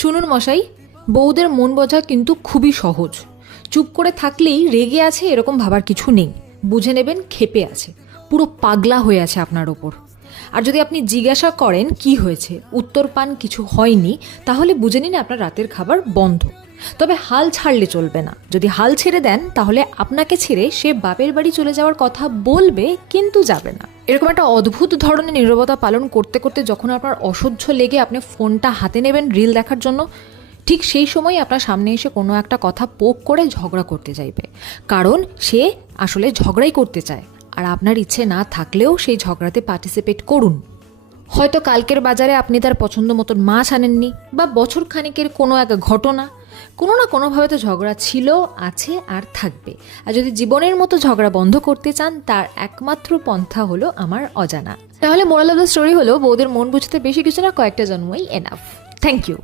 শুনুন মশাই, বউদের মন বোঝা কিন্তু খুবই সহজ। চুপ করে থাকলেই রেগে আছে এরকম ভাবার কিছু নেই। বুঝে নেবেন ক্ষেপে আছে, পুরো পাগলা হয়ে আছে আপনার ওপর। আর যদি আপনি জিজ্ঞাসা করেন কি হয়েছে, উত্তর পান কিছু হয়নি, তাহলে বুঝে নিন আপনার রাতের খাবার বন্ধ। তবে হাল ছাড়লে চলবে না। যদি হাল ছেড়ে দেন তাহলে আপনাকে ছেড়ে সে বাপের বাড়ি চলে যাওয়ার কথা বলবে, কিন্তু যাবে না। এরকম একটা অদ্ভুত ধরনের নীরবতা পালন করতে করতে যখন আপনার অসহ্য লেগে আপনি ফোনটা হাতে নেবেন রিল দেখার জন্য, ঠিক সেই সময় আপনার সামনে এসে কোনো একটা কথা পোক করে ঝগড়া করতে চাইবে। কারণ সে আসলে ঝগড়াই করতে চায়, আর আপনার ইচ্ছে না থাকলেও সেই ঝগড়াতে পার্টিসিপেট করুন। হয়তো কালকের বাজারে আপনি তার পছন্দ মতন মাছ আনেননি, বা বছর খানিকের কোনো এক ঘটনা, কোনো না কোনোভাবে তো ঝগড়া ছিল, আছে আর থাকবে। আর যদি জীবনের মতো ঝগড়া বন্ধ করতে চান, তার একমাত্র পন্থা হলো আমার অজানা। তাহলে মোরাল অফ দ্য স্টোরি হলো, বউদের মন বুঝতে বেশি কিছু না, কয়েকটা জন্মই এনাফ। Thank you.